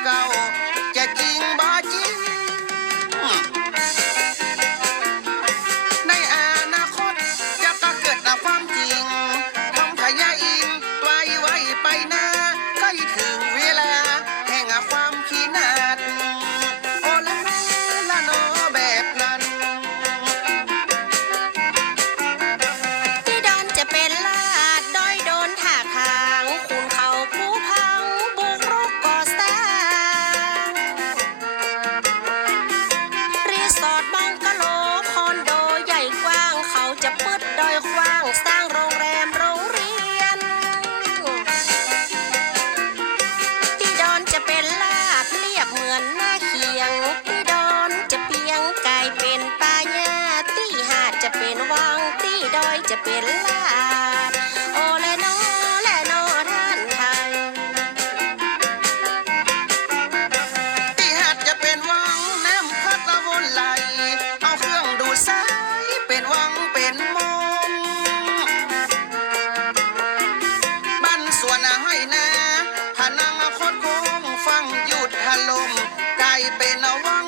acabó. เป็นวังตีดอยจะเป็นลาโอและนอและโนอท่านไทย ที่หัดจะเป็นวังน้ำพัดละวนไหล เอาเครื่องดูดสายเป็นวังเป็นมงบ้านสวนห้อยนาพนังคตรคงฟังหยุดฮัลลมได้เป็นวัง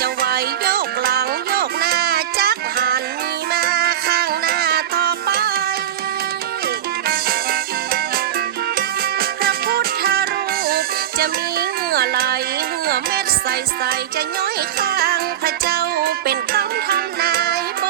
จะไหวโยกหลังโยกหน้าจักหันมีมาข้างหน้าต่อไป พระพุทธรูปจะมีเหงื่อไหลเหงื่อเม็ดใสๆจะย้อยข้างพระเจ้าเป็นคำทำนายบ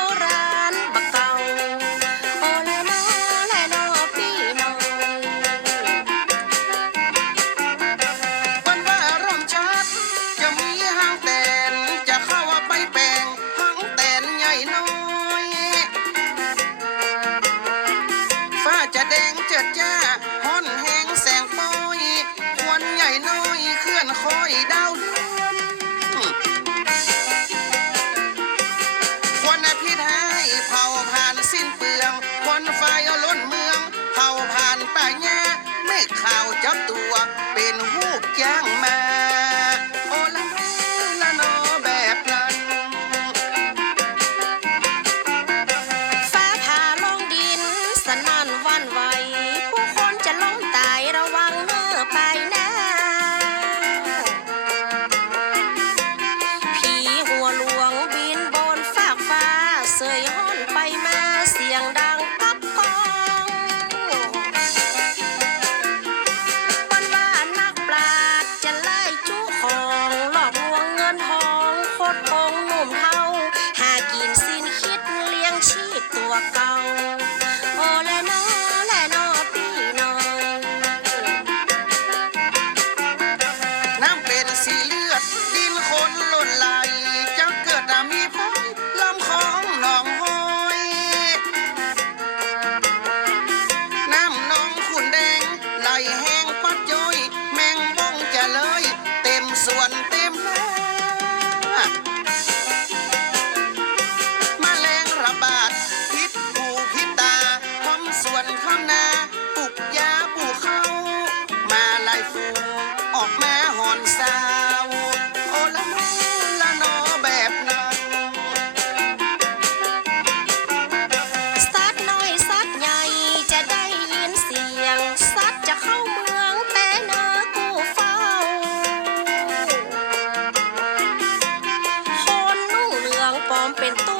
now you have open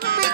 big